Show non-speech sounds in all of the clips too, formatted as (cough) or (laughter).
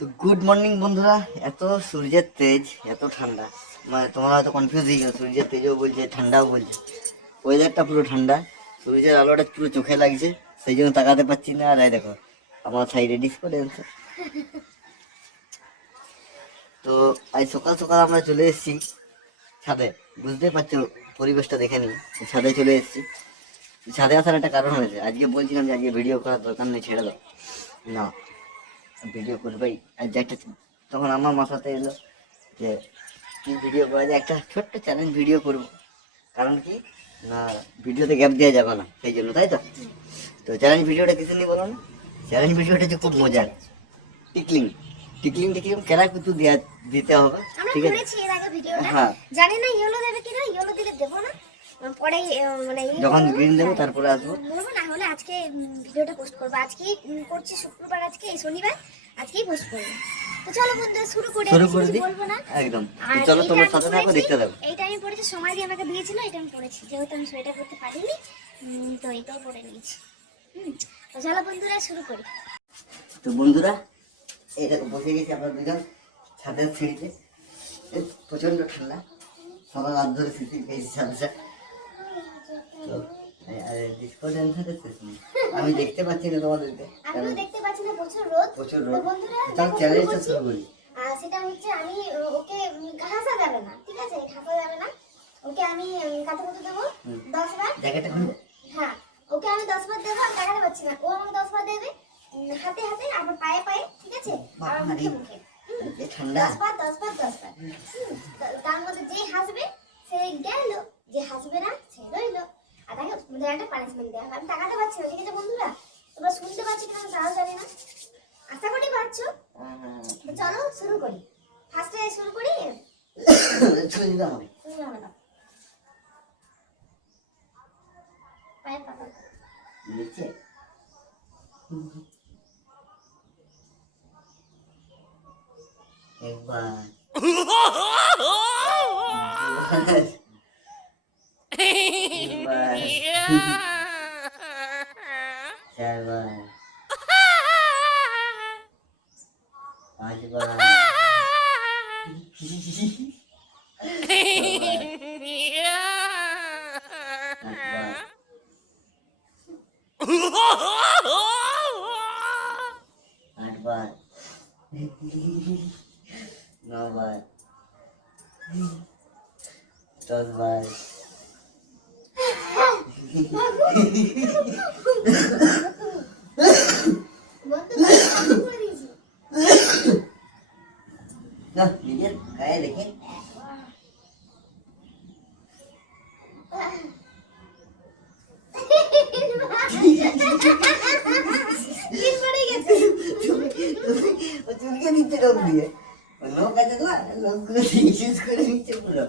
তো good morning বন্ধুরা। এত সূর্যের তেজ, এত ঠান্ডা। মানে তোমরা হয়তো কনফিউজ হয়ে গেছো, সূর্যের তেজও বলছে, ঠান্ডাও বলছে। ওয়েদারটা পুরো ঠান্ডা। সূর্যের আলোটা পুরো চোখে লাগছে, সেই জন্য তাকাতে পারছি না। আর দেখো, আমার সাইডে ডিস্কো ড্যান্সার তো আজ সকাল সকাল আমরা চলে এসেছি ছাদে। বুঝতে পারছ, পরিবেশটা দেখে নি ছাদে চলে এসেছি। ছাদে আসার একটা কারণ হয়েছে। আজকে বলছিলাম যে, আজকে ভিডিও করার দরকার নেই, ছেড়ে দাও। না। ভিডিও করবেই আর একটা তখন আমার মাথাতে এলো যে কি ভিডিও করা যায়? একটা ছোট্ট চ্যালেঞ্জ ভিডিও করব। কারণ কি? না ভিডিওতে গ্যাপ দেওয়া যাবে না সেই জন্য তাই তো? তো চ্যালেঞ্জ ভিডিওটা কিছু নিয়ে বলো না? চ্যালেঞ্জ ভিডিওটা যে খুব মজার। টিকলিং টিকলিং টিকলিং কেনা কিন্তু দেয়া দিতে হবে ঠিক আছে? হ্যাঁ। জানি না ইয়েলো দেবে কিনা ইয়েলো দিলে দেবো না। পরে মানে যখন। গ্রিন দেবো তারপরে আসব। বলব না হলে আজকে ভিডিওটা পোস্ট করব। আজকেই করছি শুক্রবার আজকে এই শনিবার আজকেই পোস্ট করব। তো চলো বন্ধুরা শুরু করে শুরু করে দিই? একদম। চলো এইটা আমি সাথে থাকো দেখতে থাকো। এইটা আমি পড়েছি সময় দিয়ে আমাকে দিয়েছিল এটা আমি পড়েছি। যেহেতু আমি সোয়েটার করতে পারিনি তো পরে নিয়েছি। হুম তো চলো বন্ধুরা শুরু করি। তো বন্ধুরা এই দেখো বসে গেছি আমরা দুজন ছাদের সিঁড়িতে। প্রচণ্ড ঠান্ডা সবার রাত ধরে পেয়েছি ছাদটা তো ডিসকো ড্যান্সারের শেষ নেই আমি দেখতে পাচ্ছি না তোমাদেরকে। আমিও দেখতে পাচ্ছি না প্রচুর রোদ। প্রচুর রোদ। তাহলে চ্যালেঞ্জটা শুরু করি। সেটা হচ্ছে আমি ওকে ঘাসা যাবে না ঠিক আছে? ঘাসা যাবে না। ওকে আমি উম, কত কত দেবো দশ বার। জ্যাকেটটা খুলবো। হ্যাঁ ওকে আমি দশ বার দেবো আমি পারছি না। ও আমাকে দশ বার দেবে হাতে হাতে আবার পায়ে পায়ে ঠিক আছে? আর মুখে মুখে। ঠান্ডা। দশ বার দশ বার দশ বার। তার মধ্যে যে হাসবে সে গেল। যে হাসবে না ওদের একটা পানিশমেন্ট দেওয়া। হবে আমি তাকাতে পারছি না ঠিক আছে বন্ধুরা? তোমরা শুনতে পাচ্ছি কিনা আমি তাও জানি না। আশা করি পাচ্ছ চলো শুরু করি। ফার্স্টে শুরু করি? ছুঁয়ে দিতে হবে। তুমি হবে না। পায়ের পাতা নিচে একবার। (laughs) (laughs) was. there was. There was. Not bad. Not bad. Not bad. চুলকে নিচ্ছে লোক দিয়ে ও লোক আছে না লোকগুলো ইউজ করে নিচ্ছে পুরো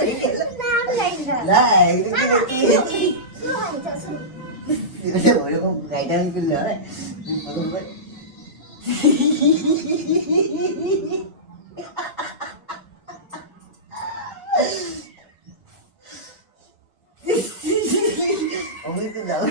একবারই গেল। না আমি জানি না না এগুলো না, না, কি শুরু কি শুরু হয়নি, চল, শুরু। এগুলো ওরকম গাইডান করলে হয় প্রথমবার আমি তো যাব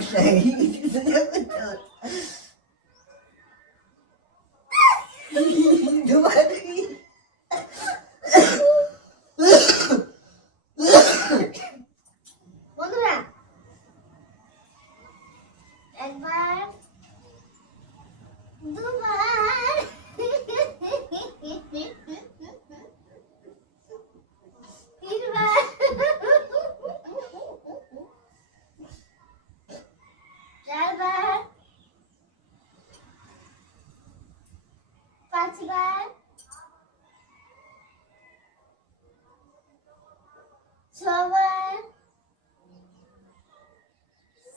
বন্ধুরা একবার দুবার তিনবার চারবার পাঁচবার ছবার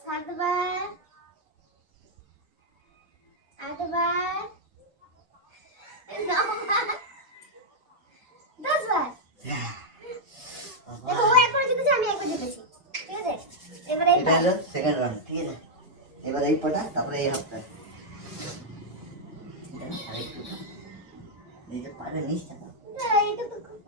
সাতবার আটবার নবার দশবার। দেখো ও একবার জিতেছে আমি একবার জিতেছি। ঠিক আছে? এবারে এটা হলো সেকেন্ড রাউন্ড ঠিক আছে? এবার এই পটা তারপরে এই পারে নিশ্চয় এটা তো খুব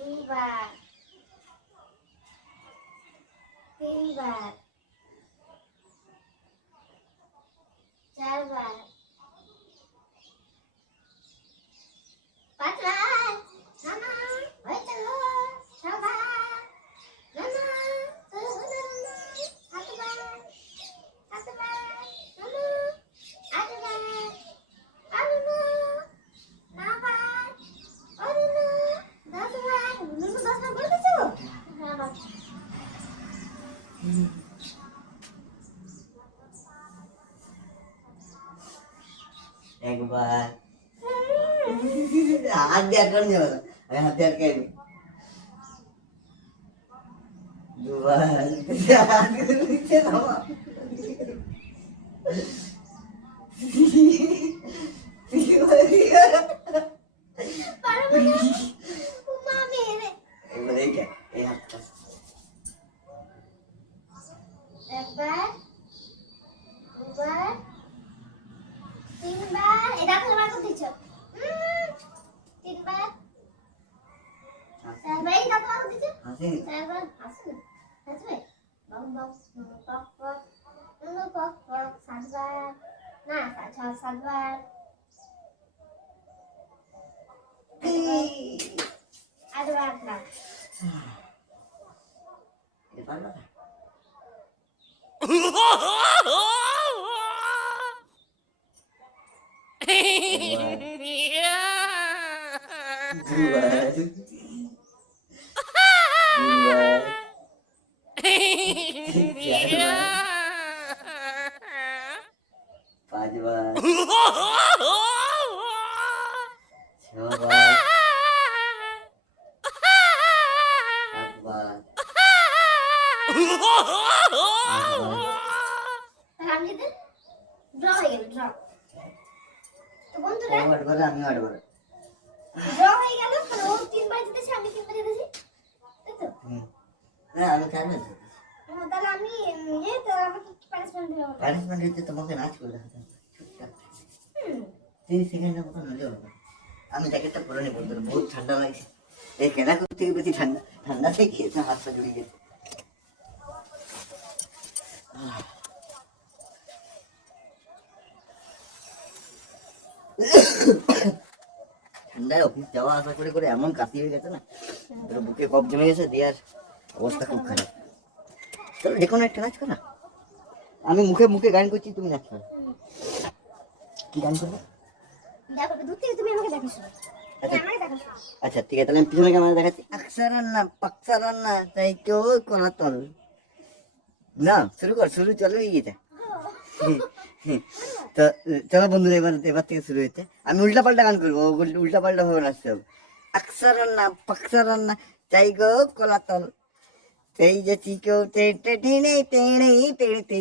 দুবার তিনবার। চারবার। ajarkan ya ayah ajarkan dua tiga tiga tiga tiga তিনবার এটা খেলবার করতেছ 하세요. 작은 가슴. 가슴에 먹먹 먹먹 먹먹 산발 나 산천 산발 아들 아들 이리 빨라 Yeah. পাঁচবার ছবার সাতবার আমি আটবার ড্র হয়ে গেল। আমি তিনবার আমি তিনবার জিতেছি। তো? হুম। না আমি চারবার তাহলে আমি উম, ইয়ে তো আমাকে পানিশমেন্ট দেওয়া পানিশমেন্ট হচ্ছে তোমাকে নাচ করে দেখাতে হবে। চুপচাপ। হুম। তিরিশ সেকেন্ডের মতো নলে হবে। আমি জ্যাকেটটা পরে নেব তোর বহুত ঠান্ডা লাগছে। এই কেনা থেকে বেশি ঠান্ডা ঠান্ডা থেকে খেয়েছে হাত পা জড়িয়ে গেছে (coughs) ঠান্ডায় অফিস যাওয়া আসা করে করে এমন কাশি হয়ে গেছে না। বুকে কপ জমে গেছে দেওয়ার অবস্থা খুব খারাপ। চলো যে কোনো একটা নাচ করো আমি মুখে মুখে গান করছি তুমি নাচ করো। কি গান করবে? আচ্ছা। আচ্ছা ঠিক আছে তাহলে আমি পিছনে ক্যামেরা দেখাচ্ছি। আকসারান্না পাকসারান্না তাই কেউ কলাতল না শুরু কর শুরু চলো গিয়েছে তো চলো বন্ধুরা এবার এবার থেকে শুরু হয়েছে। আমি উল্টা পাল্টা গান করব উল্টা পাল্টা ভাবে নাচতে হবে। అక్షరన్న పక్షరన్న చైగో కొలతలు తెయ్య చీకో తేటేనే తేనే తేడితే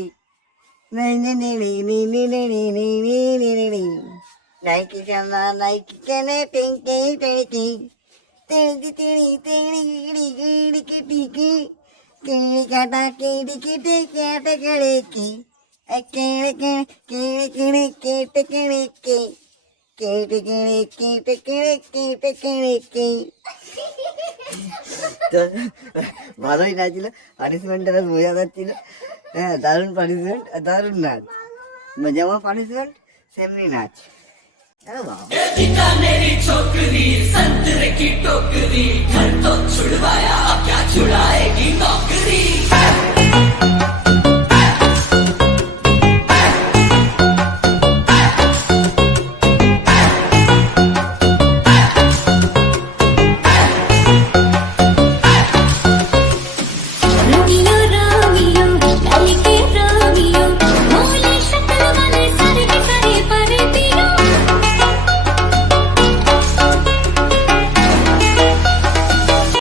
నైకి కన్న నైకి కనే పెంకే పెడికి తేడి తేడి తేడి గిడి గిడి కిటికి కిడి కట కిడి కిటి కేట కిడికి కేడ కిడి కేట కిడి కేట కిడికి তো ভালোই নাচছিল পানিশমেন্টটা বেশ মজা যাচ্ছিল হ্যাঁ দারুণ পানিশমেন্ট দারুণ নাচ যেমন পানিশমেন্ট সেমনি নাচ घर तो छुड़वाया अब क्या छुड़ाएगी नौकरी